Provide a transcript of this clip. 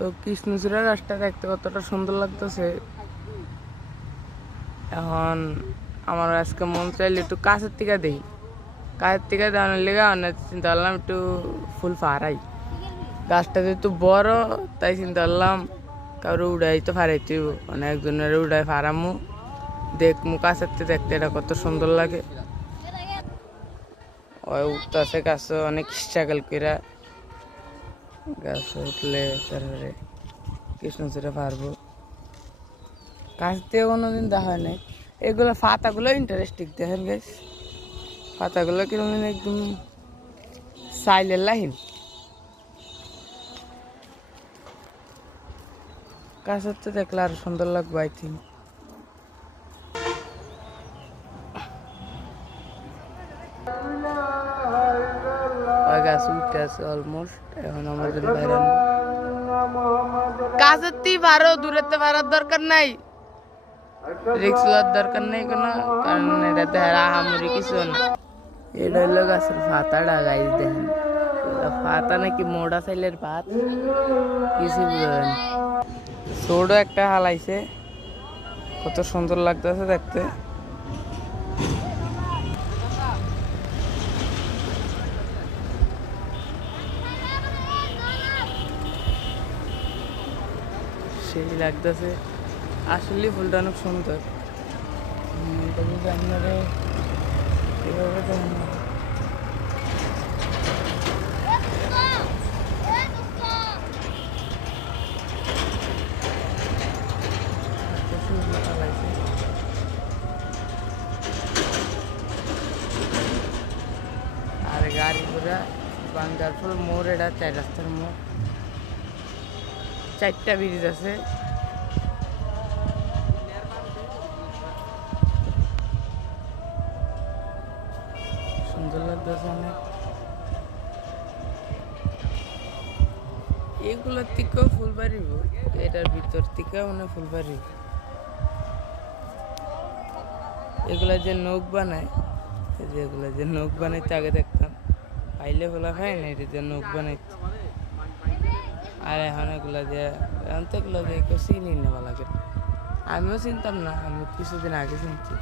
তো কৃষ্ণচূড়া গাছটা দেখতে কতটা সুন্দর লাগতেছে। এখন আমার আজকে মন চাইলে একটু কাছের থেকে দেখি, কাছের থেকে দেখানোর লেগে অনেক চিন্তা করলাম একটু ফুল ফারাই। গাছটা যেহেতু বড় তাই চিন্তা করলাম কারো উড়াই তো ফারাইতে মানে একজনের উড়াই ফারামু, দেখমু কাছের থেকে দেখতে এটা কত সুন্দর লাগে। ওই উঠতেছে গাছে অনেক স্ট্রাগল করে, গাছ উঠলে তারপরে কৃষ্ণচূড়া পারবো। গাছ দিয়ে কোনোদিন দেখা হয় নাই। এগুলো পাতাগুলো ইন্টারেস্টিং দেখেন গাছ, পাতাগুলো কিরকম একদম সাইলের লাইন। গাছ হচ্ছে দেখলে আরো সুন্দর লাগবে আই থিঙ্ক। গাছ উঠে আছে অলমোস্ট, এখন আমার জন্য বাইরে গাছের থেকে পারো, দূরেতে পারার দরকার নাই, রিক্স লওয়ার দরকার নেই কোনো, কারণ এটাতে আহামরি কিছু না। এটা হইলো গাছের পাতাটা গাইজ দেখেন, পাতা নাকি মোড়া চাইলের পাত কিছু বুঝবেন। ছোট একটা হালাইছে, কত সুন্দর লাগতেছে দেখতে। সেই লাগতেছে আসলে ফুলটা অনেক সুন্দর। এটা যদি আপনারা এভাবে দেখেন, আর গাড়ি ঘোড়া বাঙ্গারপুর মোড়, এটা 4 রাস্তার মোড়, 4টা ব্রিজ আছে। সুন্দর লাগতেছে অনেক। এগুলোর থেকেও ফুল বাড়িব, এটার ভিতর থেকেও মানে ফুল বাড়িব। এগুলা যে নৌক বানায়, যেগুলো যে নৌক বানাইতে আগে দেখতাম পাইলে ফোলা খাই না, এটা যে নৌক বানাইতে। আর এখন এগুলো যে এখন তো এগুলো যে কেউ চিনি নেওয়া লাগে, আমিও চিনতাম না, আমি কিছুদিন আগে চিনছি।